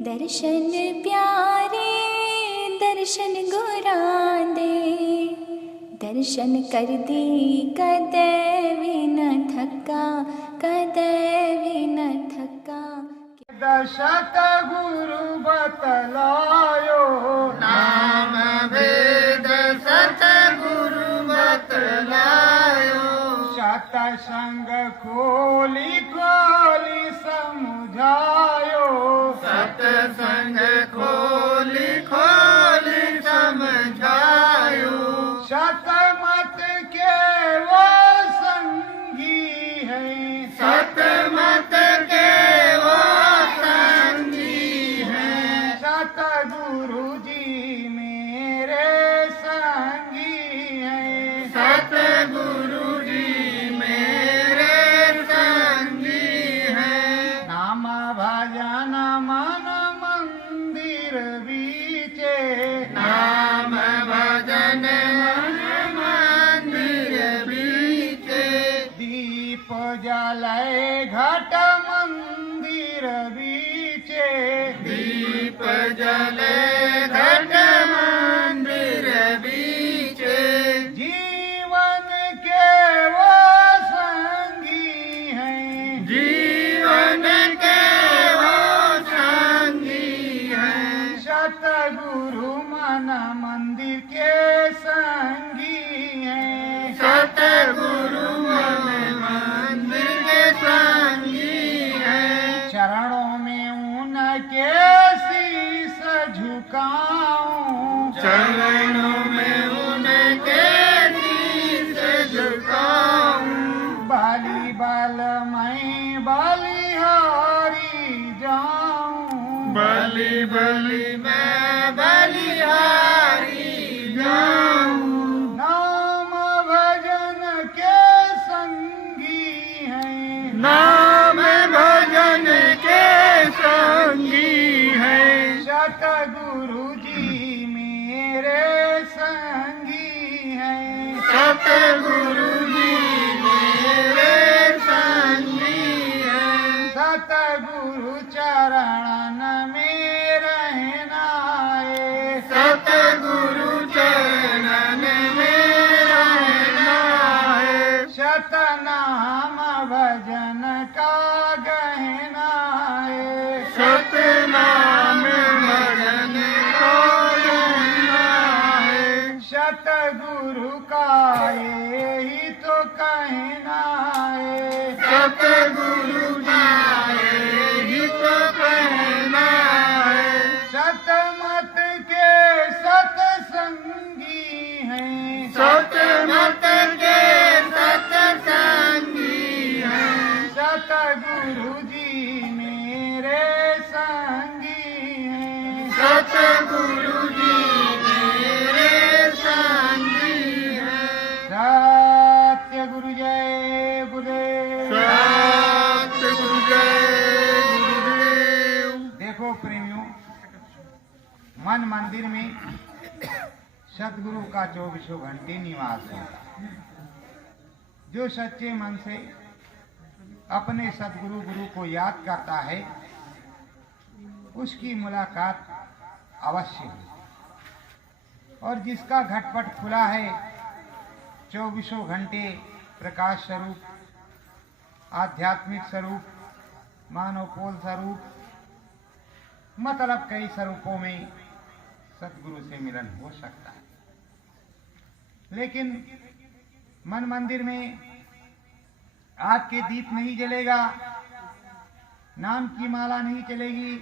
दर्शन प्यारे दर्शन गुरांदे, दर्शन कर दी कदे भी न थका, कदे भी न थका। दशक गुरु बतलायो नाम वेद सतगुरु बतलायो। सतसंग खोली खोली समझायो, सतसंग खोली खोली समझायो। सतमत के वो संगी है, सतमत के वो संगी हैं। सतगुरु जी मेरे संगी हैं। सतगुरु जी मेरे संगी हैं। नाम भजन मन मंदिर बीचे, नाम भजन मन मंदिर बीचे। दीप जलय घट मंदिर बीचे, दीप जले घट मंदिर बीचे। जीवन के वो संगी हैं। जीवन के वो संगी हैं। सतगुरु मन मंदिर के संगी हैं। सतगुरु मन मंदिर के संगी हैं। चरणों में उनके शीस झुकाऊं, चरणों में उनके शीस झुकाऊं। बाली बाल मैं बलिहारी जाऊं, बलि बलि मैं बलिहारी जाऊं। नाम भजन के संगी हैं। नाम भजन के संगी हैं। सतगुरु जी मेरे संगी हैं। सतगुरु जी मेरे संगी हैं। सतगुरु चरण में रहना है, सतगुरु चरणन में रहना है। सतनाम भजन का गहना है। सतनाम भजन को रहना है। सतगुरु का यही तो कहना है। सतगुरु का यही तो कहना है। सतमत के सतसंगी हैं। सतमत के सतसंगी हैं। सतगुरु जी मेरे संगी हैं। सतगुरु जी मेरे संगी हैं। सत्य गुरु जय गुरुदेव। सतगुरु जय गुरुदेव। देखो प्रेमियों, मन मंदिर में सतगुरु का 24 घंटे निवास है। जो सच्चे मन से अपने सतगुरु गुरु को याद करता है, उसकी मुलाकात अवश्य है। और जिसका घटपट खुला है, 24 घंटे प्रकाश स्वरूप, आध्यात्मिक स्वरूप, मानवपोल स्वरूप, मतलब कई स्वरूपों में सतगुरु से मिलन हो सकता है। लेकिन मन मंदिर में आपके दीप नहीं जलेगा, नाम की माला नहीं चलेगी,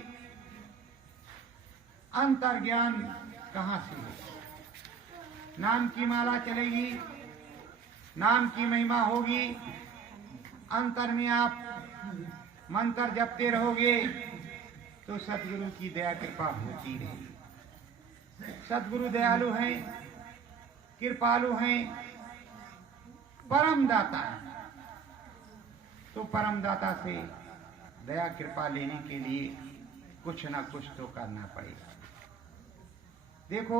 अंतर ज्ञान कहां से होगा। नाम की माला चलेगी, नाम की महिमा होगी, अंतर में आप मंत्र जपते रहोगे तो सतगुरु की दया कृपा होती रहेगी। सतगुरु दयालु हैं, कृपालु हैं, परम दाता है। तो परम दाता से दया कृपा लेने के लिए कुछ ना कुछ तो करना पड़ेगा। देखो,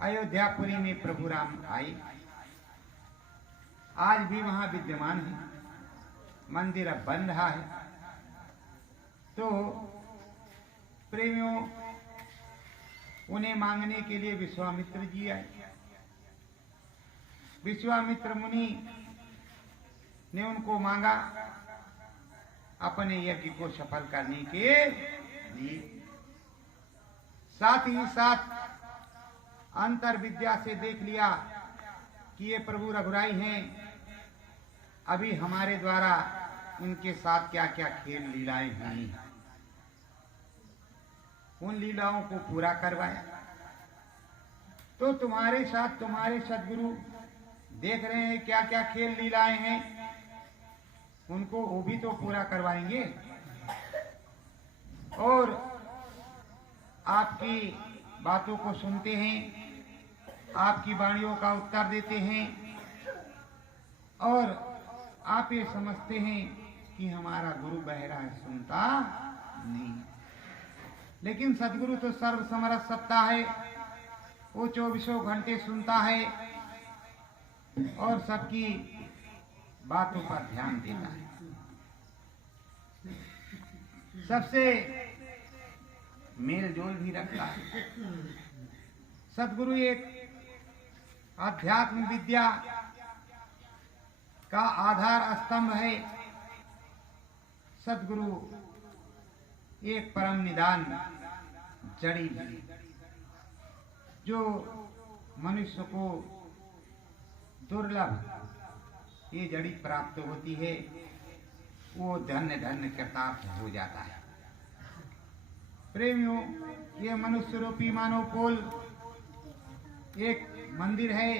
अयोध्यापुरी में प्रभु राम आए, आज भी वहां विद्यमान है। मंदिर अब बन रहा है। तो प्रेमियों, उन्हें मांगने के लिए विश्वामित्र जी आए। विश्वामित्र मुनि ने उनको मांगा अपने यज्ञ को सफल करने के लिए। साथ ही साथ अंतर विद्या से देख लिया कि ये प्रभु रघुराई हैं, अभी हमारे द्वारा उनके साथ क्या क्या खेल लीलाएं हुई, उन लीलाओं को पूरा करवाया। तो तुम्हारे साथ तुम्हारे सदगुरु देख रहे हैं क्या क्या खेल लीलाएं हैं, उनको वो भी तो पूरा करवाएंगे और आपकी बातों को सुनते हैं, आपकी वाणियों का उत्तर देते हैं और आप ये समझते हैं कि हमारा गुरु बहरा है, सुनता नहीं। लेकिन सदगुरु तो सर्व समर्थ सत्ता है, वो 24 घंटे सुनता है और सबकी बातों पर ध्यान देता है। सबसे मेल जोल भी रखता है। सदगुरु एक आध्यात्म विद्या का आधार स्तंभ है। सदगुरु एक परम निदान जड़ी है जो मनुष्य को दुर्लभ ये जड़ी प्राप्त होती है, वो धन्य धन्य कृतार्थ हो जाता है। प्रेमियों, ये मनुष्य रूपी मानव पोल एक मंदिर है,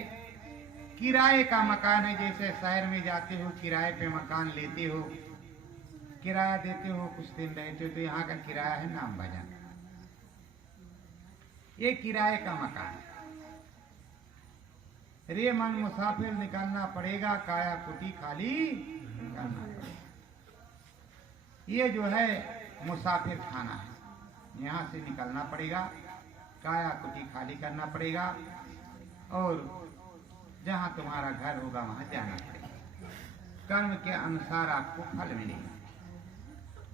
किराए का मकान है। जैसे शहर में जाते हो, किराए पे मकान लेते हो, किराया देते हो, कुछ दिन रहते हो, तो यहाँ का किराया है नाम भजन। ये किराए का मकान है। रे मन मुसाफिर निकलना पड़ेगा, काया कुटी खाली करना पड़ेगा। ये जो है मुसाफिर खाना है, यहाँ से निकलना पड़ेगा, काया कुटी खाली करना पड़ेगा और जहाँ तुम्हारा घर होगा वहां जाना पड़ेगा। कर्म के अनुसार आपको फल मिलेगा।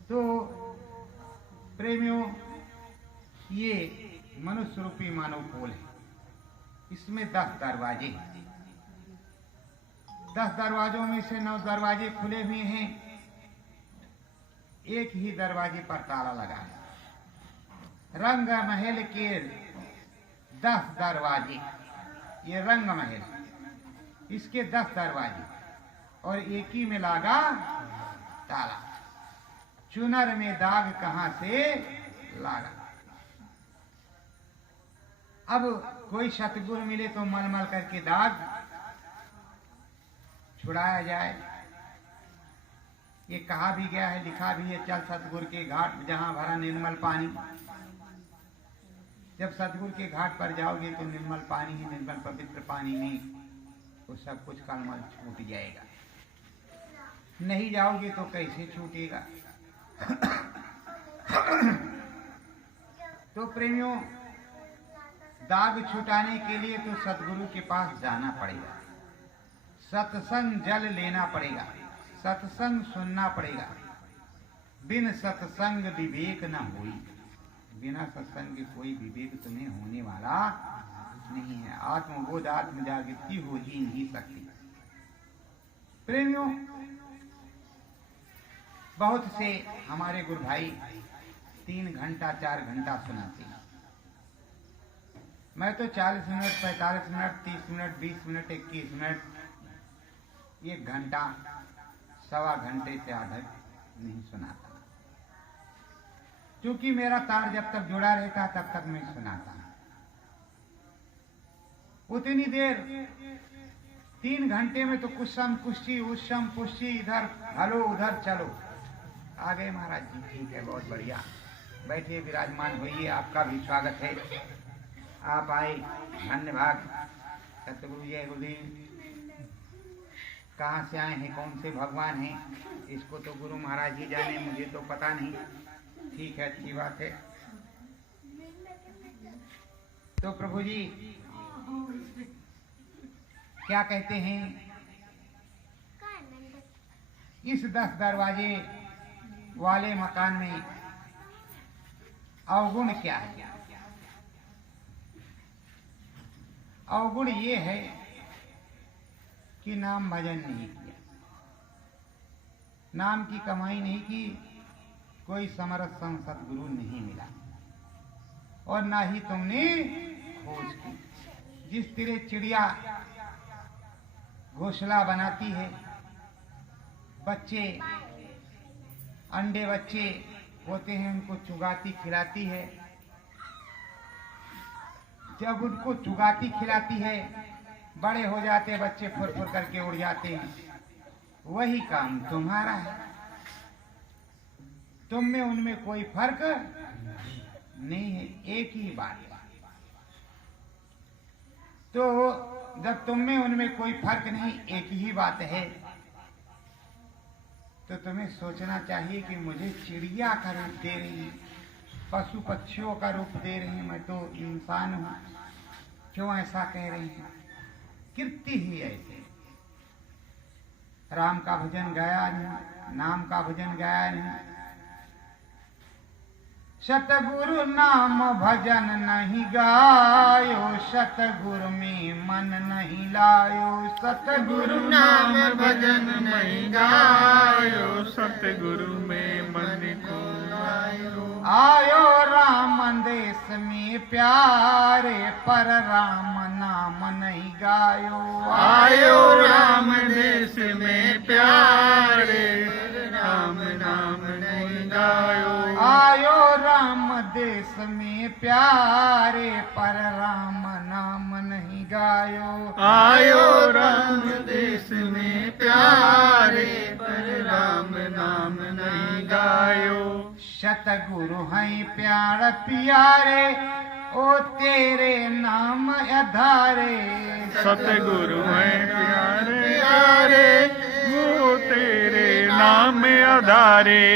तो प्रेमियों, ये मनुष्य रूपी मानव पोल है। इसमें 10 दरवाजे हैं। 10 दरवाजों में से 9 दरवाजे खुले हुए हैं, एक ही दरवाजे पर ताला लगा है। रंग महल के 10 दरवाजे, ये रंग महल, इसके 10 दरवाजे और एक ही में लगा ताला। चुनर में दाग कहां से लागा। अब कोई सतगुरु मिले तो मलमल करके दाग छुड़ाया जाए। ये कहा भी गया है, लिखा भी है, चल सतगुरु के घाट जहां भरा निर्मल पानी। जब सतगुरु के घाट पर जाओगे तो निर्मल पानी ही, निर्मल पवित्र पानी में तो सब कुछ कलमल छूट जाएगा। नहीं जाओगे तो कैसे छूटेगा। तो प्रेमियों, दाग छुटाने के लिए तो सतगुरु के पास जाना पड़ेगा, सत्संग जल लेना पड़ेगा, सत्संग सुनना पड़ेगा। बिन सत्संग विवेक न होई। बिना सत्संग के कोई विवेक तुम्हें होने वाला नहीं है। आत्मबोध आत्म जागृति हो ही नहीं सकती। प्रेमियों, बहुत से हमारे गुरु भाई 3 घंटा 4 घंटा सुनाते हैं। मैं तो 40 minute 45 minute 30 minute 20 minute 21 minute 1 घंटा 1.25 घंटे से अधिक नहीं सुनाता, क्योंकि मेरा तार जब तक जुड़ा रहता तब तक मैं सुनाता। उतनी देर 3 घंटे में तो कुशम कुश्ती उशम पुष्टि, इधर हलो उधर चलो। आ गए महाराज जी, ठीक है, बहुत बढ़िया, बैठिए, विराजमान होइए, आपका भी स्वागत है। आप आए, धन्यवाद। सतगुरु जय गुरुदेव। कहाँ से आए हैं, कौन से भगवान हैं, इसको तो गुरु महाराज ही जाने, मुझे तो पता नहीं। ठीक है, अच्छी बात है। तो प्रभु जी क्या कहते हैं, इस 10 दरवाजे वाले मकान में अवगुण क्या है? अवगुण ये है कि नाम भजन नहीं किया, नाम की कमाई नहीं की, कोई समरस संत सदगुरु नहीं मिला, और ना ही तुमने खोज की। जिस तरह चिड़िया घोंसला बनाती है, बच्चे अंडे बच्चे होते हैं, उनको चुगाती खिलाती है, जब उनको चुगाती खिलाती है बड़े हो जाते बच्चे फुर फुर करके उड़ जाते हैं, वही काम तुम्हारा है। तुम में उनमें कोई फर्क नहीं है, एक ही बात है। तो जब तुम में उनमें कोई फर्क नहीं, एक ही बात है, तो तुम्हें सोचना चाहिए कि मुझे चिड़िया का रूप दे रही, पशु पक्षियों का रूप दे रही, मैं तो इंसान हूं, क्यों ऐसा कह रही है? कीर्ति ही ऐसे। राम का भजन गाया नहीं, नाम का भजन गाया नहीं, सतगुरु नाम भजन नहीं गायो, सतगुरु में मन नहीं लायो, सतगुरु नाम भजन नहीं गायो, सतगुरु में मन को लायो। आयो राम देश में प्यारे, पर राम नाम नहीं गायो, आयो राम देश में प्यारे, राम नाम नहीं गायो। आयो राम देश में प्यारे, पर राम नाम नहीं गायो, आयो राम देश में प्यारे, पर राम नाम नहीं गायो। सतगुरु हैं प्यार प्यारे, ओ तेरे नाम आधारे, सतगुरु हैं प्यारे प्यारे, वो तेरे नाम आधारे।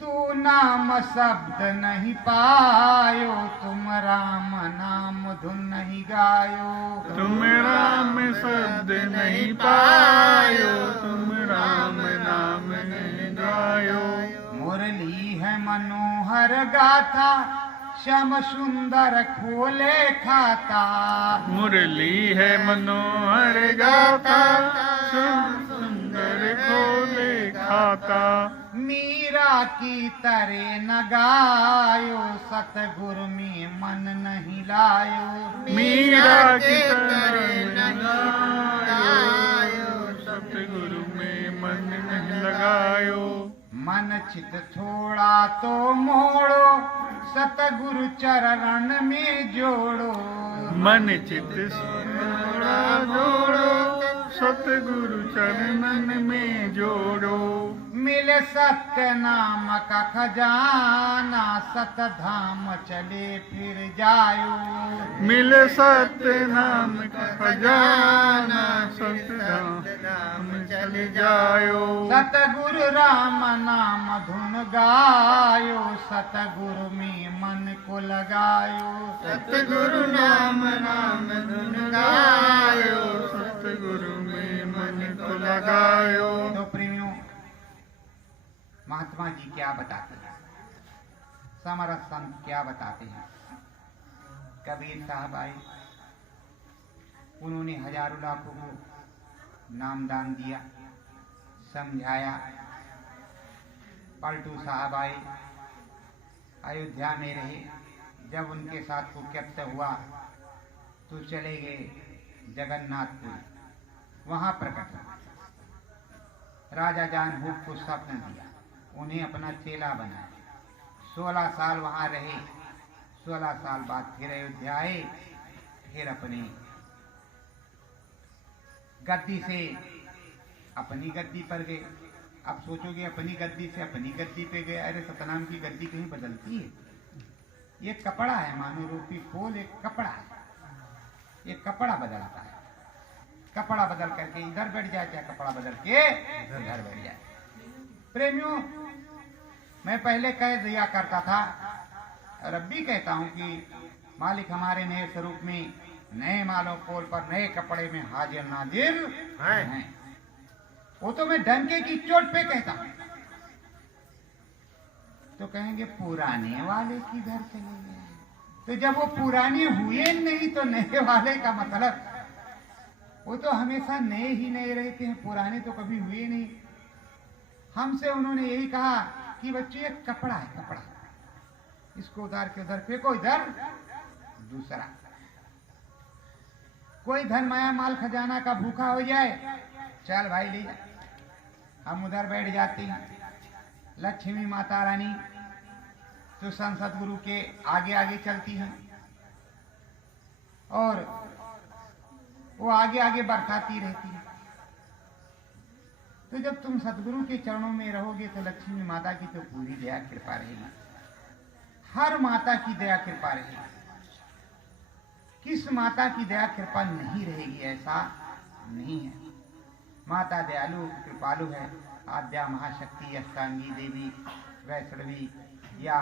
तू नाम शब्द नहीं पायो, तुम राम नाम धुन नहीं गायो, तुम राम शब्द नहीं पायो, तुम राम नाम नहीं गायो। मुरली है मनोहर गाथा, श्याम सुंदर खोले खाता, मुरली है मनोहर गाथा, सुंदर खोले खाता। मीरा की तरह न गायो, सतगुरु में मन नहीं लायो, मीरा की तरह न गायो, सतगुरु में मन नहीं लगायो। मन चित थोड़ा तो मोड़ो, सतगुरु चरण में जोड़ो, मन चित थोड़ा जोड़ो, सतगुरु चरणन में जोड़ो। मिले सत्य नाम का खजाना, सत धाम चले फिर जायो, मिल सत्य नाम का खजाना, सत्य धाम चले जायो। सतगुरु राम नाम धुन गायो, सतगुरु में मन को लगायो, सतगुरु नाम नाम धुन गायो, सतगुरु में मन को लगायो। तो प्रेमियों, महात्मा जी क्या बताते हैं, समरस संत क्या बताते हैं? कबीर साहब आए, उन्होंने हजारों लाखों को नामदान दिया, समझाया। पलटू साहब आए, अयोध्या में रहे, जब उनके साथ कुकृत्य हुआ तो चले गए जगन्नाथपुर, वहां प्रकट हुआ। राजा जानभूप को स्वप्न दिया, उन्हें अपना चेला बनाया, 16 साल वहां रहे। 16 साल बाद फिर अयोध्या आए, फिर अपने गद्दी से अपनी गद्दी पर गए। अब सोचोगे अपनी गद्दी से अपनी गद्दी पे गए, अरे सतनाम की गद्दी कहीं बदलती है? ये कपड़ा है, मानो रूपी फूल एक कपड़ा है, ये कपड़ा बदलता है। कपड़ा बदल करके इधर बैठ जाए, चाहे कपड़ा बदल के इधर बैठ जाए। प्रेमियों, मैं पहले कह दिया करता था और अब भी कहता हूं कि मालिक हमारे नए स्वरूप में, नए मालों पोल पर, नए कपड़े में हाजिर नाजिर हैं। वो तो मैं डंके की चोट पे कहता हूं। तो कहेंगे पुराने वाले किधर चले गए। तो जब वो पुराने हुए नहीं तो नए वाले का मतलब, वो तो हमेशा नए ही नए रहते हैं, पुराने तो कभी हुए नहीं। हमसे उन्होंने यही कहा कि बच्चों ये कपड़ा है, कपड़ा, इसको उतार के उधर फेंको, इधर दूसरा। कोई धन माया माल खजाना का भूखा हो जाए, चल भाई ले जा, हम उधर बैठ जाते हैं। लक्ष्मी माता रानी तो संसद गुरु के आगे आगे चलती हैं और वो आगे आगे बरसाती रहती है। तो जब तुम सदगुरु के चरणों में रहोगे तो लक्ष्मी माता की तो पूरी दया कृपा रहेगी, हर माता की दया कृपा रहेगी। किस माता की दया कृपा नहीं रहेगी, ऐसा नहीं है। माता दयालु कृपालु है। आद्या महाशक्ति, अष्टांगी देवी, वैष्णवी या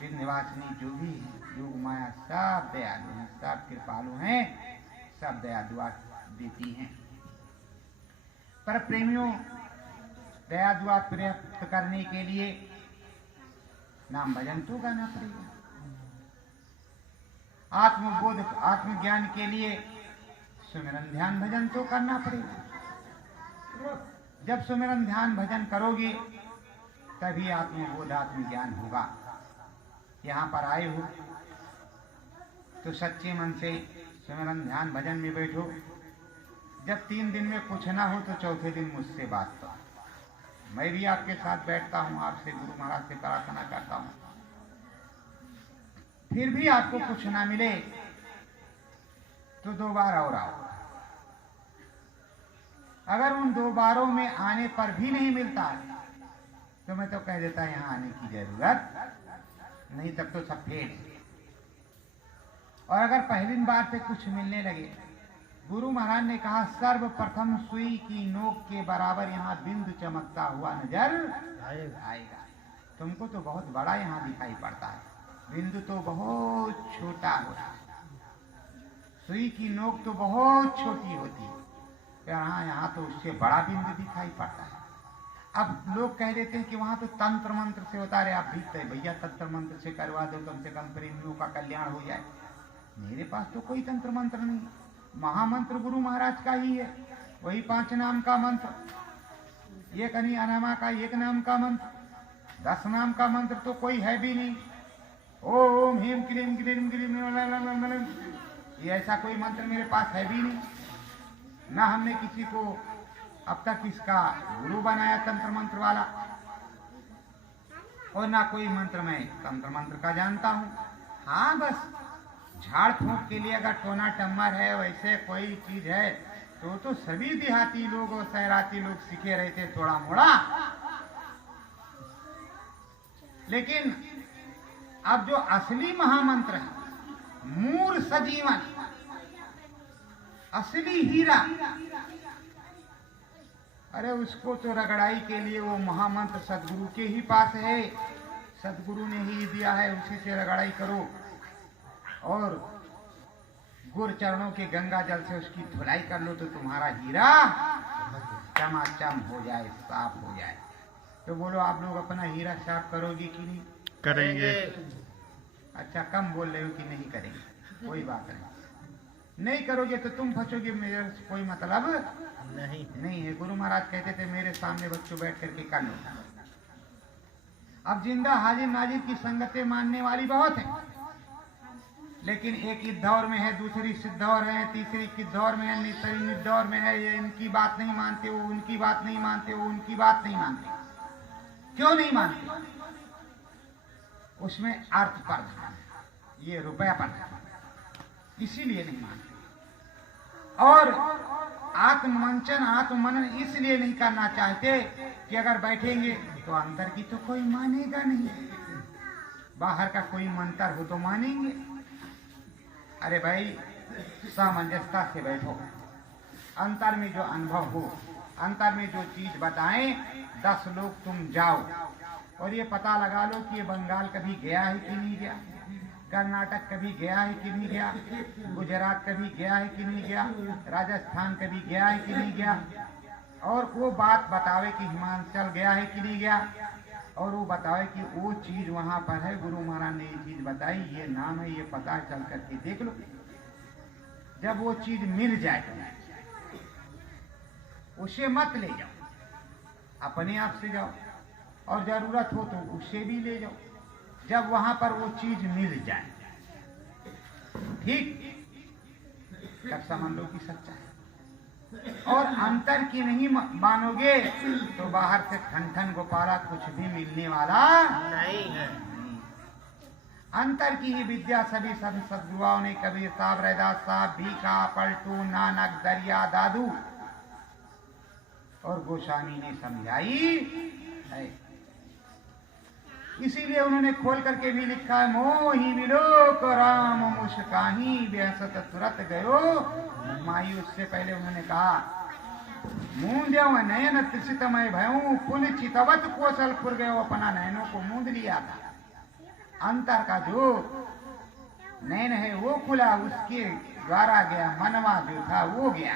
विंध्यवासिनी, जो भी योग माया, सब दयालु हैं, सब कृपालु हैं, सब दया दुआ देती हैं। पर प्रेमियों, दया दुआ प्राप्त करने के लिए नाम भजन तो गाना पड़ेगा। आत्मबोध आत्मज्ञान के लिए सुमिरन ध्यान भजन तो करना पड़ेगा। जब सुमिरन ध्यान भजन करोगे तभी आत्मबोध आत्मज्ञान होगा। यहाँ पर आए हो तो सच्चे मन से सुमिरन ध्यान भजन में बैठो। जब 3 दिन में कुछ ना हो तो चौथे दिन मुझसे बात करो। मैं भी आपके साथ बैठता हूँ, आपसे गुरु महाराज से प्रार्थना करता हूँ। फिर भी आपको कुछ ना मिले तो 2 बार और आओ। अगर उन 2 बारों में आने पर भी नहीं मिलता तो मैं तो कह देता यहाँ आने की जरूरत नहीं, तब तो सब फेल। और अगर पहली बार से कुछ मिलने लगे, गुरु महाराज ने कहा सर्वप्रथम सुई की नोक के बराबर यहाँ बिंदु चमकता हुआ नजर आएगा। तुमको तो बहुत बड़ा यहाँ दिखाई पड़ता है, बिंदु तो बहुत छोटा होता है। सुई की नोक तो बहुत छोटी होती है, यहाँ तो उससे बड़ा बिंदु दिखाई पड़ता है। अब लोग कह देते हैं कि वहां तो तंत्र मंत्र से होता है। आप भी भैया तंत्र मंत्र से करवा दो, कम से कम प्रेमियों का कल्याण हो जाए। मेरे पास तो कोई तंत्र मंत्र नहीं, महामंत्र गुरु महाराज का ही है। वही 5 नाम का मंत्र, एक अनी अनामा का 1 नाम का मंत्र, 10 नाम का मंत्र तो कोई है भी नहीं। ओम ह्रीम क्लीम क्लीम क्लीम, ये ऐसा कोई मंत्र मेरे पास है भी नहीं। ना हमने किसी को अब तक इसका गुरु बनाया तंत्र मंत्र वाला, और ना कोई मंत्र मैं तंत्र मंत्र का जानता हूँ। हाँ, बस झाड़ फूंक के लिए अगर टोना टम्मर है, वैसे कोई चीज है तो सभी देहाती लोग और शहराती लोग सीखे रहते थोड़ा मोड़ा। लेकिन अब जो असली महामंत्र है, मूल सजीवन, असली हीरा, अरे उसको तो रगड़ाई के लिए वो महामंत्र सदगुरु के ही पास है। सदगुरु ने ही दिया है, उसी से रगड़ाई करो और गुरु चरणों के गंगा जल से उसकी धुलाई कर लो तो तुम्हारा हीरा चमाचम हो जाए, साफ हो जाए। तो बोलो, आप लोग अपना हीरा साफ करोगे कि नहीं? करेंगे। अच्छा, कम बोल रहे हो कि नहीं करेंगे, कोई बात नहीं करोगे तो तुम फंसोगे, मेरे कोई मतलब नहीं है। गुरु महाराज कहते थे मेरे सामने बच्चों बैठ करके कर लो। अब जिंदा हाजिर नाजिर की संगतें मानने वाली बहुत है, लेकिन एक इद्धौर में है, दूसरी सिद्धौर है, तीसरी किद्धौर में है, तीसरी निद्धौर में है। ये इनकी बात नहीं मानते, वो उनकी बात नहीं मानते, वो उनकी बात नहीं मानते। क्यों नहीं मानते? उसमें अर्थ पर, ये रुपया पर, इसीलिए नहीं मानते। और आत्ममंचन आत्ममनन इसलिए नहीं करना चाहते कि अगर बैठेंगे तो अंदर की तो कोई मानेगा नहीं, बाहर का कोई मंत्र हो तो मानेंगे। अरे भाई, सामंजस्यता से बैठो, अंतर में जो अनुभव हो, अंतर में जो चीज बताएं, 10 लोग तुम जाओ और ये पता लगा लो कि ये बंगाल कभी गया है कि नहीं गया, कर्नाटक कभी गया है कि नहीं गया, गुजरात कभी गया है कि नहीं गया, राजस्थान कभी गया है कि नहीं गया, और वो बात बतावे कि हिमाचल गया है कि नहीं गया, और वो बताए कि वो चीज वहां पर है, गुरु महाराज ने ये चीज बताई, ये नाम है, ये पता है, चल करके देख लो। जब वो चीज मिल जाए उसे मत ले जाओ, अपने आप से जाओ, और जरूरत हो तो उसे भी ले जाओ, जब वहां पर वो चीज मिल जाए, ठीक, तब समझ लो कि सच्चा है। और अंतर की नहीं मानोगे तो बाहर से ठन ठन गोपाला कुछ भी मिलने वाला नहीं है। अंतर की ही विद्या सभी सदगुरुओं ने, कबीर साहब, रैदास साहब, भीखा, पलटू, नानक, दरिया, दादू और गोस्वामी ने समझाई है। इसीलिए उन्होंने खोल करके भी लिखा है, मोही मिलो को राम मुस्काही बेहसत तुरत गयो माई। उससे पहले उन्होंने कहा, मूंद्यव नयन त्रिषितमय भयऊ पुल चितवत कोसलपुर गयो, अपना नयनों को मूंद लिया था। अंतर का जो नयन है वो खुला, उसके द्वारा गया, मनवा जो था वो गया।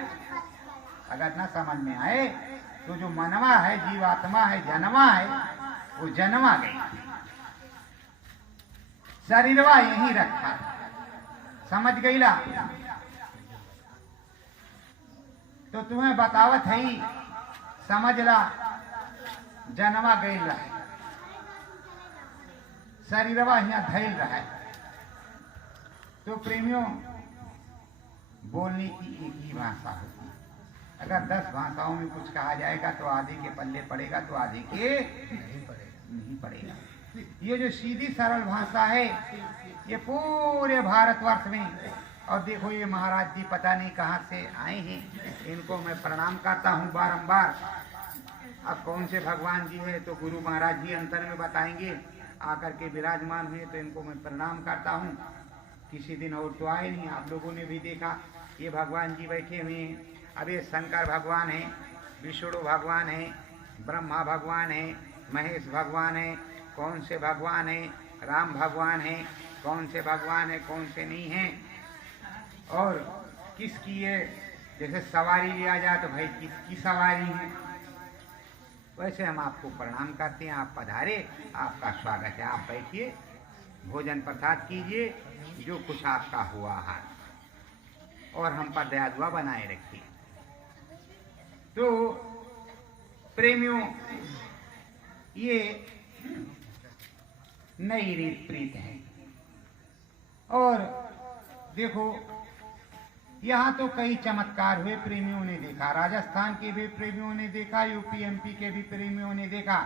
अगर न समझ में आए तो जो मनवा है, जीवात्मा है, जन्मा है, वो जन्मा गई, शरीरवा यही रखा, समझ गई ला। तो तुम्हें बतावत है ही, समझ ला, जन्मा गई रहे, शरीरवा यहाँ धैल रहा। तो प्रेमियों, बोलने की एक ही भाषा होती है। अगर 10 भाषाओं में कुछ कहा जाएगा तो आधे के पल्ले पड़ेगा, तो आधे के नहीं पड़ेगा। ये जो सीधी सरल भाषा है, ये पूरे भारतवर्ष में, और देखो ये महाराज जी पता नहीं कहाँ से आए हैं, इनको मैं प्रणाम करता हूँ बारंबार। अब कौन से भगवान जी है तो गुरु महाराज जी अंतर में बताएंगे, आकर के विराजमान हुए तो इनको मैं प्रणाम करता हूँ। किसी दिन और तो आए नहीं, आप लोगों ने भी देखा ये भगवान जी बैठे हुए हैं। अब ये शंकर भगवान है, विष्णु भगवान है, ब्रह्मा भगवान है, महेश भगवान है, कौन से भगवान है, राम भगवान है, कौन से भगवान है, कौन से नहीं है, और किसकी ये जैसे सवारी लिया जाए तो भाई किसकी सवारी है। वैसे हम आपको प्रणाम करते हैं, आप पधारे, आपका स्वागत है, आप बैठिए, भोजन प्रसाद कीजिए, जो कुछ आपका हुआ है, और हम पर दया दुआ बनाए रखिए। तो प्रेमियों, ये नई रीत प्रीत है। और देखो यहाँ तो कई चमत्कार हुए, प्रेमियों ने देखा, राजस्थान के भी प्रेमियों ने देखा, यूपी एमपी के भी प्रेमियों ने देखा।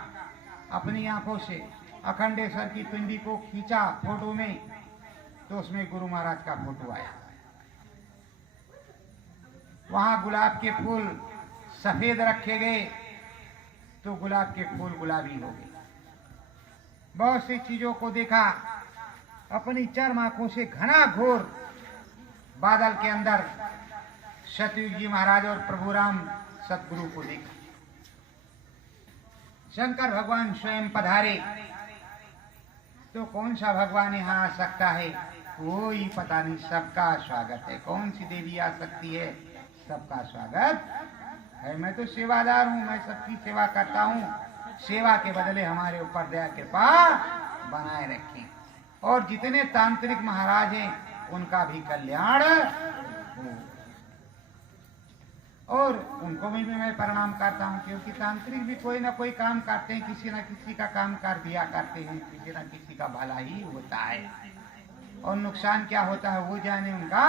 अपनी आंखों से अखंडेश्वर की पिंडी को खींचा फोटो में, तो उसमें गुरु महाराज का फोटो आया। वहां गुलाब के फूल सफेद रखे गए तो गुलाब के फूल गुलाबी हो गए। बहुत सी चीजों को देखा, अपनी चरम आंखों से घना घोर बादल के अंदर सतयुग जी महाराज और प्रभु राम सतगुरु को देखा। शंकर भगवान स्वयं पधारे, तो कौन सा भगवान यहाँ आ सकता है, कोई पता नहीं, सबका स्वागत है। कौन सी देवी आ सकती है, सबका स्वागत है। मैं तो सेवादार हूँ, मैं सबकी सेवा करता हूँ, सेवा के बदले हमारे ऊपर दया कृपा बनाए रखें। और जितने तांत्रिक महाराज हैं उनका भी कल्याण हो, और उनको भी मैं प्रणाम करता हूँ, क्योंकि तांत्रिक भी कोई ना कोई काम करते हैं, किसी न किसी का काम कर दिया करते हैं, किसी न किसी का भला ही होता है, और नुकसान क्या होता है वो जाने, उनका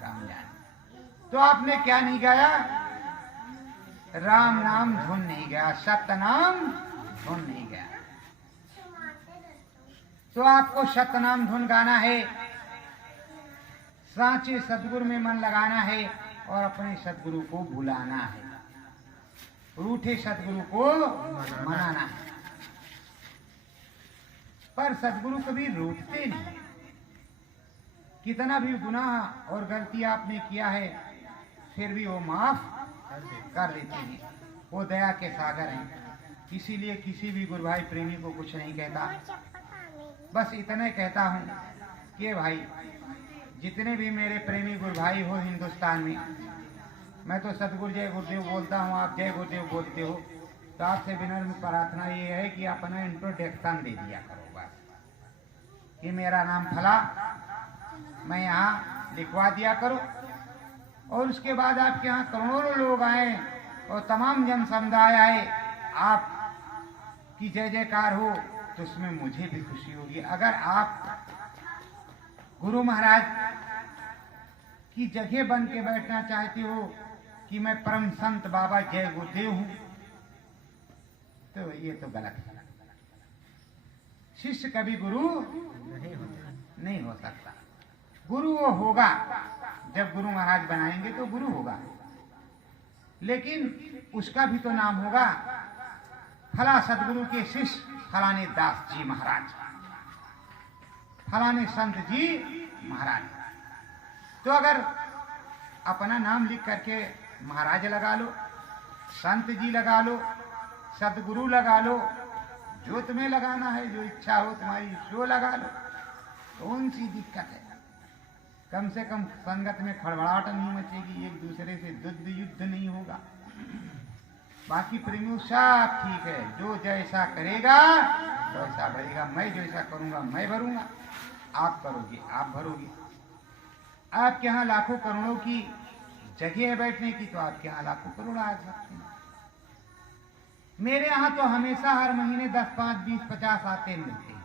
काम जाने। तो आपने क्या नहीं गाया, राम नाम धुन नहीं गया, सत्य नाम धुन नहीं गया। तो आपको सत्य नाम धुन गाना है, साचे सदगुरु में मन लगाना है, और अपने सदगुरु को भुलाना है, रूठे सदगुरु को मनाना है। पर सदगुरु कभी रूठते नहीं। कितना भी गुनाह और गलती आपने किया है, फिर भी वो माफ कर देते हैं, वो दया के सागर हैं। इसीलिए किसी भी गुरु भाई प्रेमी को कुछ नहीं कहता, बस इतने कहता हूँ कि भाई जितने भी मेरे प्रेमी गुरु भाई हो हिंदुस्तान में, मैं तो सतगुरु जय गुरुदेव बोलता हूँ, आप जय गुरुदेव बोलते हो, तो आपसे विनम्र प्रार्थना ये है कि अपना इंट्रोडक्शन दे दिया करो बस, कि मेरा नाम फला, मैं यहाँ लिखवा दिया करो। और उसके बाद आपके यहाँ करोड़ों लोग आए और तमाम जन समुदाय आए, आप की जय जयकार हो, तो उसमें मुझे भी खुशी होगी। अगर आप गुरु महाराज की जगह बन के बैठना चाहते हो कि मैं परम संत बाबा जय गुरुदेव हूं, तो ये तो गलत है। शिष्य कभी गुरु नहीं हो सकता। गुरु वो होगा जब गुरु महाराज बनाएंगे तो गुरु होगा, लेकिन उसका भी तो नाम होगा फला सदगुरु के शिष्य फलाने दास जी महाराज, फलाने संत जी महाराज। तो अगर अपना नाम लिख करके महाराज लगा लो, संत जी लगा लो, सदगुरु लगा लो, जो तुम्हें लगाना है, जो इच्छा हो तुम्हारी सो लगा लो, कौन सी दिक्कत है। कम से कम संगत में खड़बड़ाहट नहीं मचेगी, एक दूसरे से द्वंद युद्ध नहीं होगा। बाकी प्रेमियों सब ठीक है, जो जैसा करेगा वैसा भरेगा। मैं जैसा करूंगा मैं भरूंगा, आप करोगे आप भरोगे। आपके यहाँ लाखों करोड़ों की जगह है बैठने की, तो आपके यहाँ लाखों करोड़ आ सकते हैं। मेरे यहाँ तो हमेशा हर महीने 10, 5, 20, 50 आते मिलते हैं,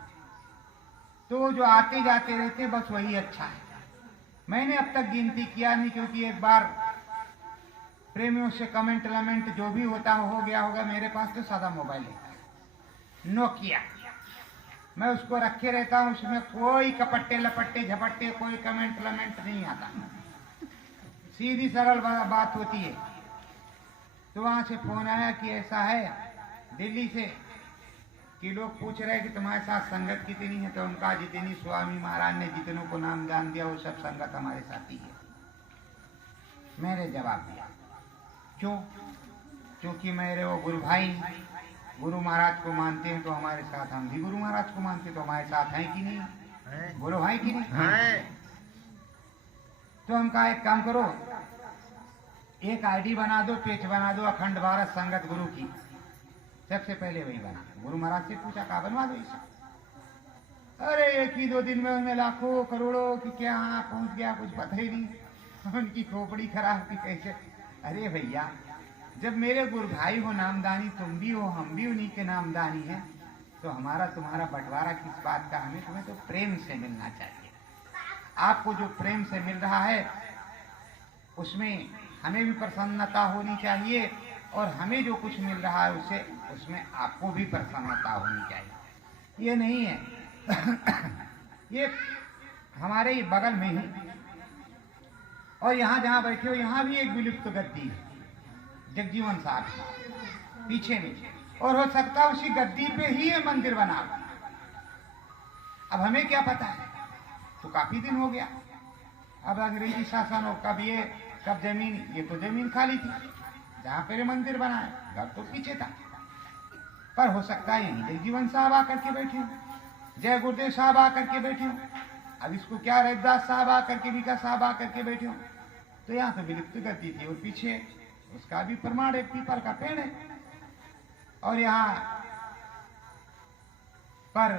तो जो आते जाते रहते बस वही अच्छा है। मैंने अब तक गिनती किया नहीं, क्योंकि एक बार प्रेमियों से कमेंट लमेंट जो भी होता हो गया होगा। मेरे पास तो सादा मोबाइल है, नोकिया, मैं उसको रखे रहता हूँ, उसमें कोई कपट्टे लपट्टे झपट्टे कोई कमेंट लमेंट नहीं आता, सीधी सरल बात होती है। तो वहां से फोन आया कि ऐसा है दिल्ली से कि लोग पूछ रहे कि तुम्हारे साथ संगत कितनी है, तो उनका जितनी स्वामी महाराज ने जितनों को नाम दान दिया वो सब संगत हमारे साथ ही है। मैंने जवाब दिया, क्यों? क्योंकि मेरे वो गुरु भाई गुरु महाराज को मानते हैं, तो हमारे साथ हम भी गुरु महाराज को मानते हैं, तो हमारे साथ हैं कि नहीं? बोलो भाई कि नहीं? तो हम कहा एक काम करो, एक आईडी बना दो, पेज बना दो, अखंड भारत संगत गुरु की। सबसे पहले वही बना। गुरु महाराज से पूछा कहा बनवा दो इसे। अरे 1 ही 2 दिन में उन्हें लाखों करोड़ों की क्या पहुंच गया, कुछ पता ही नहीं। उनकी खोपड़ी खराब थी कैसे। अरे भैया, जब मेरे गुरु भाई हो नामदानी, तुम भी हो, हम भी उन्हीं के नामदानी हैं, तो हमारा तुम्हारा बंटवारा किस बात का? हमें तुम्हें तो प्रेम से मिलना चाहिए। आपको जो प्रेम से मिल रहा है उसमें हमें भी प्रसन्नता होनी चाहिए, और हमें जो कुछ मिल रहा है उससे उसमें आपको भी प्रसन्नता होनी चाहिए। ये नहीं है ये हमारे ही बगल में ही, और यहाँ जहाँ बैठे हो यहाँ भी एक विलुप्त गद्दी है, जगजीवन साहब पीछे में, और हो सकता है उसी गद्दी पे ही ये मंदिर बना। अब हमें क्या पता है, तो काफी दिन हो गया। अब अंग्रेजी शासन हो, कब जमीन, ये तो जमीन खाली थी जहाँ पे मंदिर बना है, घर तो पीछे था। पर हो सकता है यही जगजीवन साहब आकर के बैठे हो, जय गुरुदेव साहब आकर के बैठे हो, अब इसको क्या रविदास साहब आकर के, विकास साहब आकर के बैठे हो। तो यहाँ तो विलुप्त गति थी, और पीछे उसका भी प्रमाण एक पीपल का पेड़ है। और यहाँ पर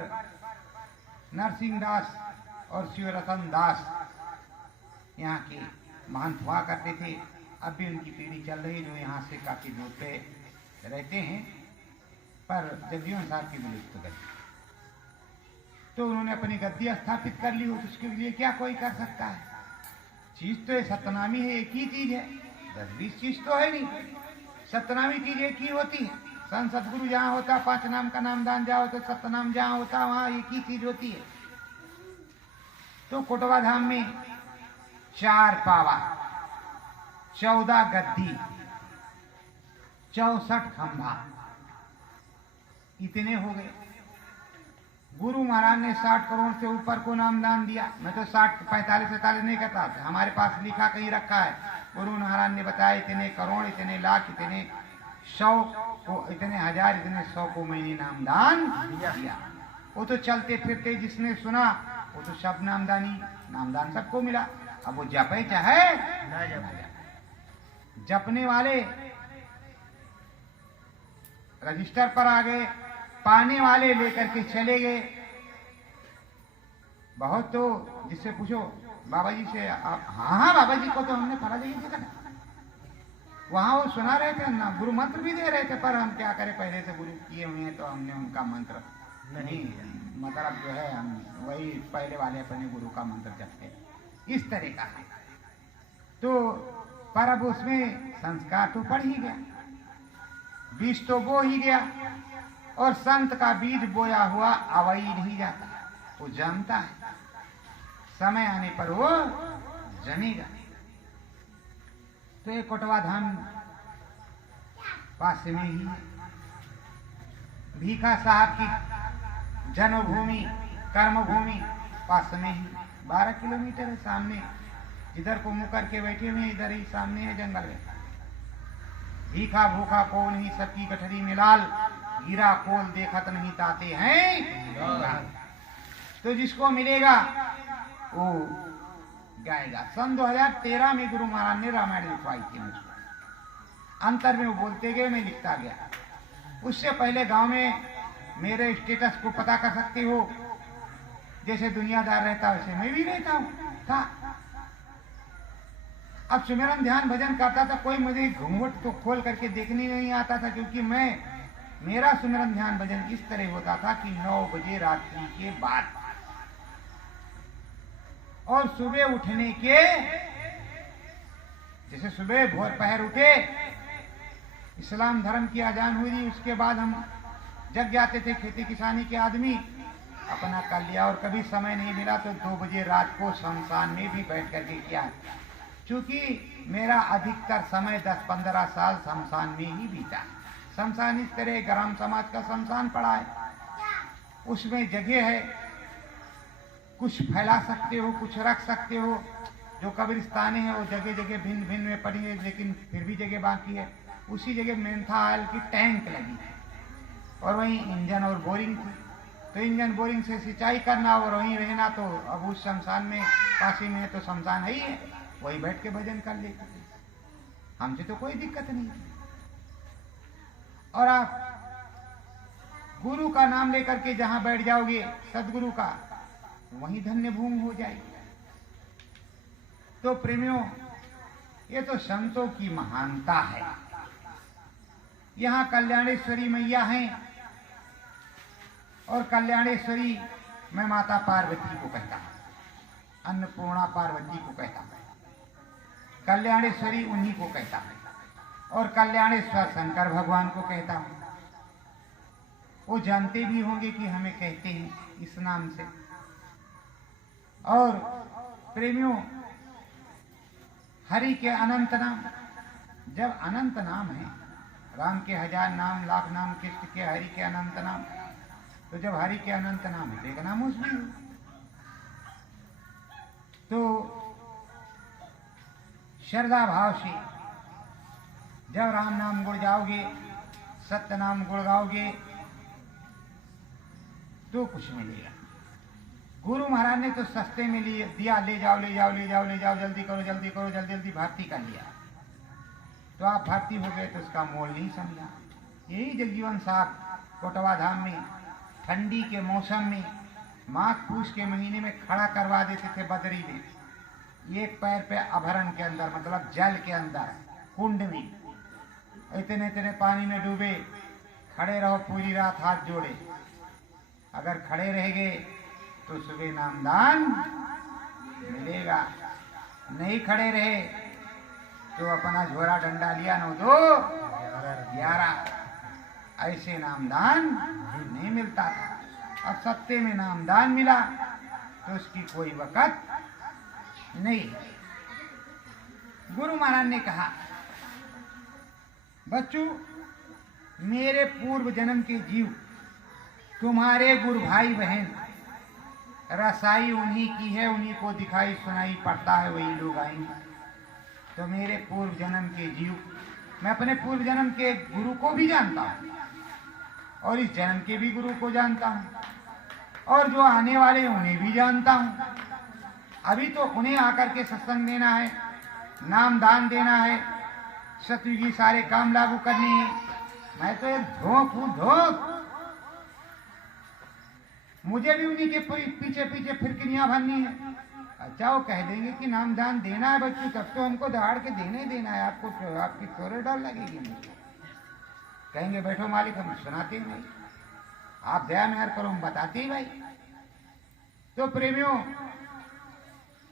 नरसिंह दास और शिवरतन दास यहाँ के महंत हुआ करते थे। अब भी उनकी पीढ़ी चल रही, जो यहाँ से काफी दूर पे रहते हैं, पर जगजीवन साहब की विलुप्त गद्दी, तो उन्होंने अपनी गद्दी स्थापित कर ली हो, तो उसके लिए क्या कोई कर सकता है? चीज तो है, सतनामी है, एक ही चीज है, 10-20 चीज तो है नहीं। सतनामी चीज एक ही होती है। संत सदगुरु जहाँ होता, 5 नाम का नामदान जहाँ होता, सतनाम जहाँ होता, वहाँ एक ही चीज होती है। तो कोटवा धाम में 4 पावा, 14 गद्दी, 64 खंभा, इतने हो गए। गुरु महाराज ने 60 करोड़ से ऊपर को नामदान दिया। मैं तो 60, 45, 47 नहीं कहता, हमारे पास लिखा कहीं रखा है। गुरु महाराज ने बताया इतने करोड़, इतने लाख, इतने 100 को, इतने हजार, इतने 100 को मैंने नामदान दिया। वो तो चलते फिरते जिसने सुना वो तो सब नामदान सबको मिला। अब वो जपे चाहे जपने वाले रजिस्टर पर आ गए, पाने वाले लेकर के चले गए। बहुत तो जिससे पूछो बाबा जी से, आप हाँ बाबा जी को तो हमने फला जगह देखा था, वहां वो सुना रहे थे ना, गुरु मंत्र भी दे रहे थे, पर हम क्या करें, पहले से गुरु किए हुए हैं तो हमने उनका मंत्र नहीं, मतलब जो है हम वही पहले वाले अपने गुरु का मंत्र जपते, इस तरह का है। तो पर अब उसमें संस्कार तो पड़ ही गया, बीज तो बो ही गया, और संत का बीज बोया हुआ अवई नहीं जाता, वो जमता है, समय आने पर वो जमेगा। तो ये कोटवा धाम पास में ही है। भीखा साहब की जन्मभूमि कर्मभूमि पास में ही 12 किलोमीटर है सामने, इधर को मुँह करके बैठे हुए, इधर ही सामने है जंगल में। भीखा भूखा को नहीं, सबकी गठरी में लाल, गिरा कोल देखत नहीं ताते हैं। तो जिसको मिलेगा वो गाएगा। सन 2013 में गुरु महाराज ने रामायण लिखवाई थी मुझको, अंतर में वो बोलते गए, मैं लिखता गया। उससे पहले गांव में मेरे स्टेटस को पता कर सकते हो, जैसे दुनियादार रहता वैसे मैं भी रहता हूँ था। अब सुमिरन ध्यान भजन करता था, कोई मुझे घूंघट तो खोल करके देखने नहीं आता था, क्योंकि मेरा सुमिरन ध्यान भजन इस तरह होता था कि 9 बजे रात्रि के बाद और सुबह उठने के, जैसे सुबह भोर पहर उठे, इस्लाम धर्म की अजान हुई, उसके बाद हम जग जाते थे, खेती किसानी के आदमी अपना कर लिया, और कभी समय नहीं मिला तो 2 बजे रात को शमशान में भी बैठ करके किया। चूंकि मेरा अधिकतर समय 10-15 साल शमशान में ही बीता। शमशान इस तरह ग्राम समाज का शमशान पड़ा है, उसमें जगह है, कुछ फैला सकते हो, कुछ रख सकते हो। जो कब्रिस्ताने हैं वो जगह जगह भिन्न भिन्न में पड़ी है, लेकिन फिर भी जगह बाकी है। उसी जगह मेंथा ऑयल की टैंक लगी है, और वहीं इंजन और बोरिंग थी, तो इंजन बोरिंग से सिंचाई करना और वहीं रहना। तो अब उस शमशान में पासी में तो शमशान है ही है, वही बैठ के भजन कर लेते थे, हमसे तो कोई दिक्कत नहीं। और आप गुरु का नाम लेकर के जहां बैठ जाओगे सदगुरु का, वहीं धन्य भूमि हो जाएगी। तो प्रेमियों, ये तो संतों की महानता है। यहाँ कल्याणेश्वरी मैया हैं, और कल्याणेश्वरी मैं माता पार्वती को कहता हूँ, अन्नपूर्णा पार्वती को कहता हूँ, कल्याणेश्वरी उन्हीं को कहता है, और कल्याणेश्वर शंकर भगवान को कहता हूँ। वो जानते भी होंगे कि हमें कहते हैं इस नाम से। और प्रेमियों, हरि के अनंत नाम, जब अनंत नाम है, राम के 1000 नाम, लाख नाम, कृष्ण के, हरि के अनंत नाम, तो जब हरि के अनंत नाम है तो एक नाम उसमें। तो श्रद्धा भाव से जब राम नाम गुण जाओगे, सत्य नाम गुण गाओगे, तो कुछ मिलेगा। गुरु महाराज ने तो सस्ते में दिया, ले जाओ ले जाओ ले जाओ ले जाओ, जल्दी करो जल्दी करो, जल्दी जल्दी भर्ती कर लिया, तो आप भर्ती हो गए तो उसका मोल नहीं समझा। यही जगजीवन साहब कोटवा धाम में ठंडी के मौसम में माघ पूस के महीने में खड़ा करवा देते थे बदरी में, एक पैर पे आभरण के अंदर, मतलब जल के अंदर, कुंड में, इतने इतने पानी में डूबे, खड़े रहो पूरी रात हाथ जोड़े। अगर खड़े रह गए तो सुबह नामदान मिलेगा, नहीं खड़े रहे तो अपना झोरा डंडा लिया, 9 2 11, ऐसे नामदान नहीं मिलता था। अब सत्ते में नामदान मिला तो उसकी कोई वक़्त नहीं। गुरु महाराज ने कहा, बच्चों, मेरे पूर्व जन्म के जीव तुम्हारे गुरु भाई बहन, रसाई उन्हीं की है, उन्हीं को दिखाई सुनाई पड़ता है, वही लोग आएंगे। तो मेरे पूर्व जन्म के जीव, मैं अपने पूर्व जन्म के गुरु को भी जानता हूँ, और इस जन्म के भी गुरु को जानता हूँ, और जो आने वाले हैं उन्हें भी जानता हूँ। अभी तो उन्हें आकर के सत्संग देना है, नाम दान देना है, सतयुगी सारे काम लागू करने हैं, मैं तो एक धोख हूं, धोख। मुझे भी उन्हीं के पीछे पीछे फिरकिनियां भरनी है। अच्छा, वो कह देंगे कि नामदान देना है बच्चों, तब तो हमको दहाड़ के देने ही देना है आपको, तो आपकी चोरे डर लगेगी मुझे। कहेंगे बैठो मालिक, हम सुनाते हैं भाई, आप दया मेहर करो, हम बताते ही भाई। तो प्रेमियों,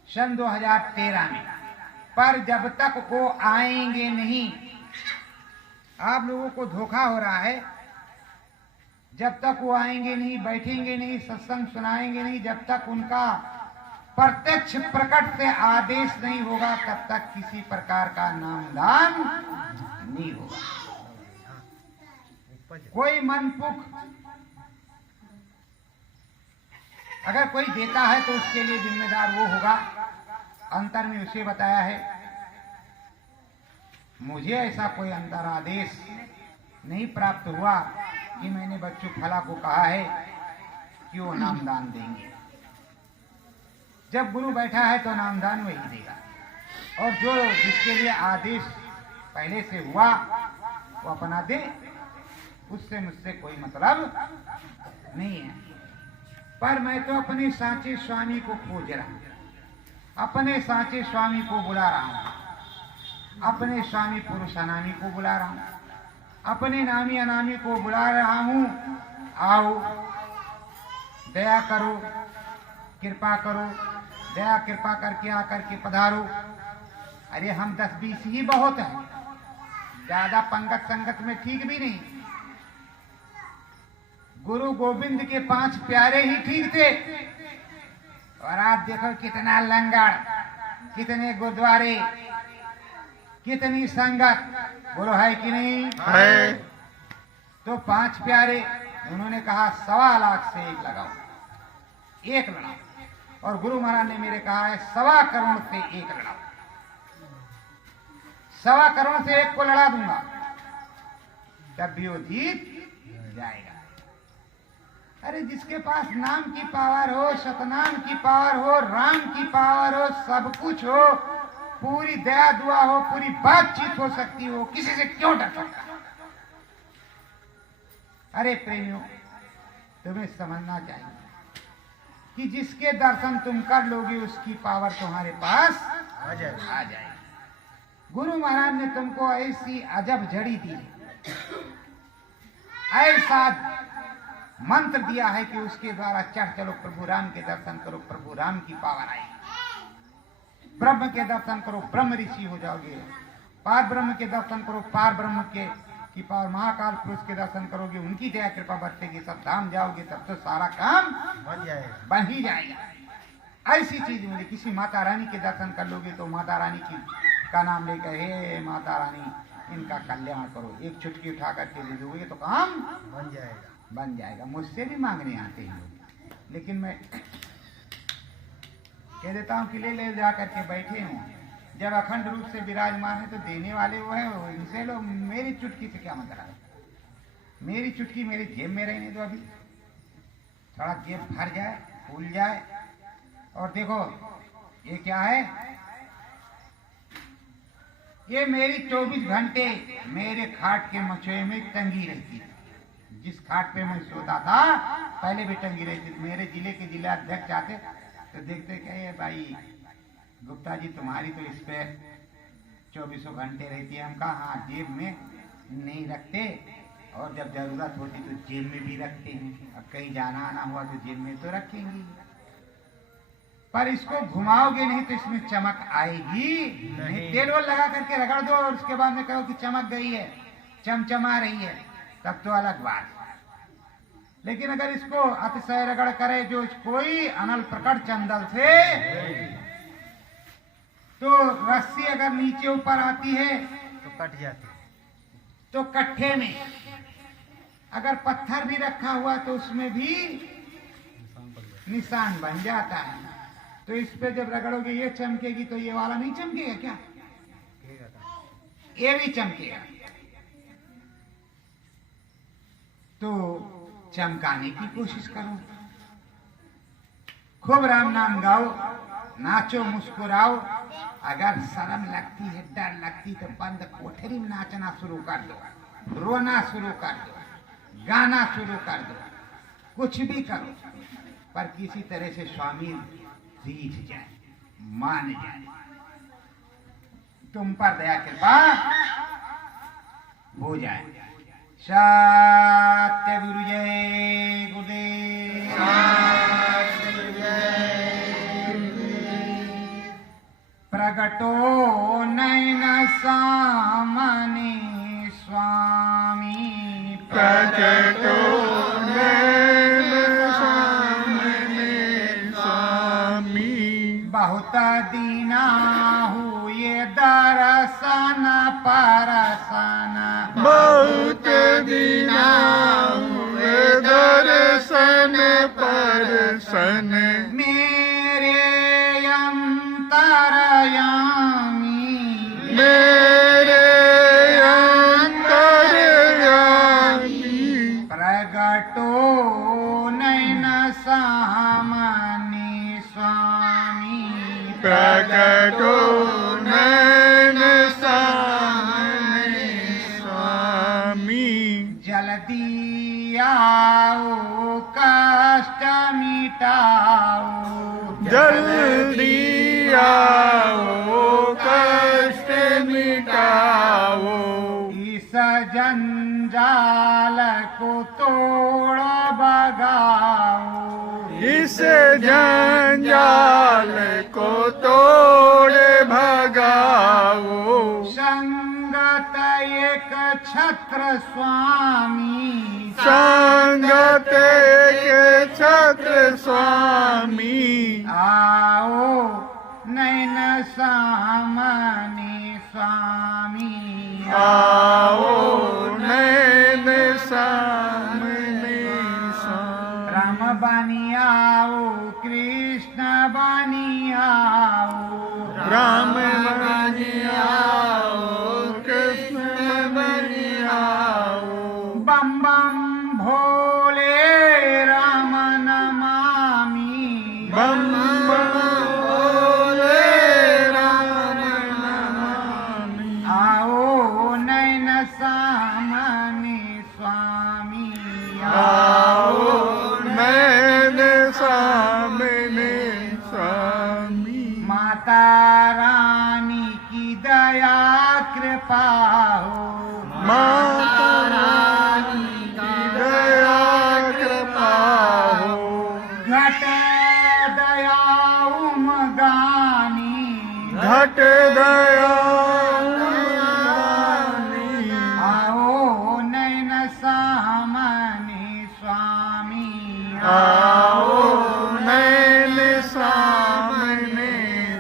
सन 2013 में, पर जब तक वो आएंगे नहीं, आप लोगों को धोखा हो रहा है। जब तक वो आएंगे नहीं, बैठेंगे नहीं, सत्संग सुनाएंगे नहीं, जब तक उनका प्रत्यक्ष प्रकट से आदेश नहीं होगा, तब तक किसी प्रकार का नामदान नहीं होगा। कोई मनपुख अगर कोई देता है तो उसके लिए जिम्मेदार वो होगा। अंतर में उसे बताया है, मुझे ऐसा कोई अंतर आदेश नहीं प्राप्त हुआ कि मैंने बच्चों फला को कहा है कि वो नामदान देंगे। जब गुरु बैठा है तो नामदान वही देगा, और जो जिसके लिए आदेश पहले से हुआ वो अपना दे, उससे मुझसे कोई मतलब नहीं है। पर मैं तो अपने साचे स्वामी को खोज रहा हूं, अपने साचे स्वामी को बुला रहा हूं, अपने स्वामी पुरुष अनामी को बुला रहा हूं, अपने नामी अनामी को बुला रहा हूं। आओ, दया करो, कृपा करो, दया कृपा करके आकर के पधारो। अरे हम 10-20 ही बहुत हैं, ज्यादा पंगत संगत में ठीक भी नहीं। गुरु गोविंद के 5 प्यारे ही ठीक थे, और आप देखो कितना लंगड़, कितने गुरुद्वारे, कितनी संगत, बोलो है कि नहीं है। तो 5 प्यारे, उन्होंने कहा 1.25 लाख से एक लगाओ, एक लड़ाओ। और गुरु महाराज ने मेरे कहा है 1.25 करोड़ से एक लड़ाओ, 1.25 करोड़ से एक को लड़ा दूंगा, तब भी वो जीत जाएगा। अरे जिसके पास नाम की पावर हो, सतनाम की पावर हो, राम की पावर हो, सब कुछ हो, पूरी दया दुआ हो, पूरी बातचीत हो सकती हो, किसी से क्यों डर सकता? अरे प्रेमियों, तुम्हें समझना चाहिए कि जिसके दर्शन तुम कर लोगे उसकी पावर तुम्हारे पास आ जाएगी। गुरु महाराज ने तुमको ऐसी अजब जड़ी दी, ऐसा मंत्र दिया है कि उसके द्वारा चढ़ चलो, प्रभु राम के दर्शन करो, प्रभु राम की पावर आएगी। ब्रह्म के दर्शन करो, ब्रह्म ऋषि हो जाओगे। पार ब्रह्म के दर्शन करो, पार ब्रह्म के की पावर, महाकाल पुरुष के दर्शन करोगे, उनकी दया कृपा बरतेगी, सब धाम जाओगे, तब तो सारा काम बन ही जाएगा। ऐसी चीज मिली। किसी माता रानी के दर्शन कर लोगे तो माता रानी की का नाम लेकर, हे माता रानी इनका कल्याण करो, एक चुटकी उठा करके ले दोगे तो काम बन जाएगा। मुझसे भी मांगने आते हैं लोग, लेकिन मैं कह देता हूँ कि ले जा करके बैठे हूँ। जब अखंड रूप से विराजमान है तो देने वाले वो है, इनसे लोग मेरी चुटकी से क्या मतलब है? मेरी चुटकी मेरी जेब में रहने दो, अभी थोड़ा जेब भर जाए, फूल जाए। और देखो ये क्या है, ये मेरी 24 घंटे मेरे खाट के मचोए में टंगी रहती है। जिस खाट पे मैं सोता था पहले भी टंगी रहती थी। मेरे जिले के जिला अध्यक्ष आते तो देखते कहे भाई गुप्ता जी तुम्हारी तो इस पे 24 घंटे रहती है। हम कहा हाँ, जेब में नहीं रखते, और जब जरूरत होती तो जेब में भी रखते हैं। अब कहीं जाना आना हुआ तो जेब में तो रखेंगे, पर इसको घुमाओगे नहीं तो इसमें चमक आएगी नहीं। तेल वोल लगा करके रगड़ दो और उसके बाद में कहो कि चमक गई है, चमचमा रही है, तब तो अलग बात। लेकिन अगर इसको अतिशय रगड़ करे जो कोई अनल प्रकट चंदल से, तो रस्सी अगर नीचे ऊपर आती है तो कट जाती, तो कट्ठे में अगर पत्थर भी रखा हुआ तो उसमें भी निशान बन जाता है। तो इस पे जब रगड़ोगे ये चमकेगी, तो ये वाला नहीं चमकेगा क्या? ये भी चमकेगा। तो चमकाने की कोशिश करो, खूब राम नाम गाओ, नाचो, मुस्कुराओ। अगर शर्म लगती है, डर लगती तो बंद कोठरी में नाचना शुरू कर दो। रोना शुरू कर दो, गाना शुरू कर दो, कुछ भी करो, पर किसी तरह से स्वामी जीत जाए, मान जाए, तुम पर दया कृपा हो जाए। सत्य गुरु जय गुरुदेव। प्रगटो नयन सामने स्वामी, प्रगटो नयन सामने स्वामी, बहुत दीना हुए दर्शन परसन, बहुत दीना हुए दर्शन परसन, मेरे अंतरयामी, मेरे अंतरयामी, प्रगटो नयन सामने स्वामी, प्रगटो नयन सामने स्वामी, जल्दी आओ कष्ट मिटाओ, जल्दी आओ कष्ट मिटाओ, इस जंजाल को तोड़ भगाओ, इस जंजाल को तोड़ भगाओ, संगत एक छत्र स्वामी, संगत एक छत्र स्वामी, आओ नैन सामने स्वामी, आओ नैन सामने स्वामी, राम बनी आओ कृष्ण बनी आओ, राम बनी आओ कृष्ण बनी आओ, बम बम भोले राम नमामि, बम बम भोले राम नमामि, आओ नैन सामने स्वामी, आओ नैन सामने स्वामी, माता रानी की दया कृपा हो, माता रानी की दया कृपा हो, घट दया उमगानी, घट दया उमगानी, आओ नैन सामने स्वामी, आओ नैन सामने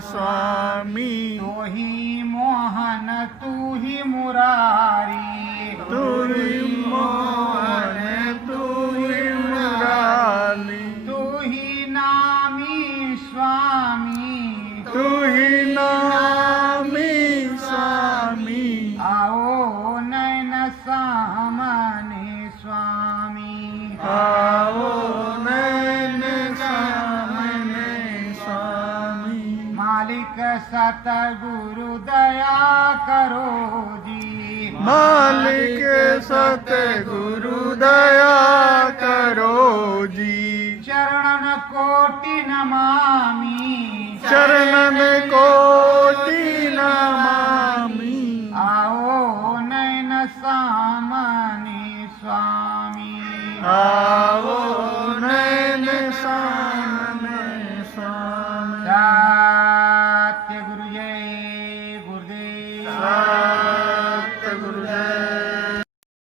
स्वामी, तू ही मोहन तू ही मुरारी, तू ही मोहन तू ही मुरारी, तू ही नामी स्वामी, तू ही नामी स्वामी, आओ नैन सामने स्वामी, आओ नैन सामने स्वामी, मालिक सतगुरु दया करो जी, मालिक सतगुरु दया करो जी, चरणन कोटि नमामि, चरणन कोटि नमामि, आओ नैन सामने स्वामी, आओ नैन सामने स्वामी, सत्य गुरु जय गुरुदेव।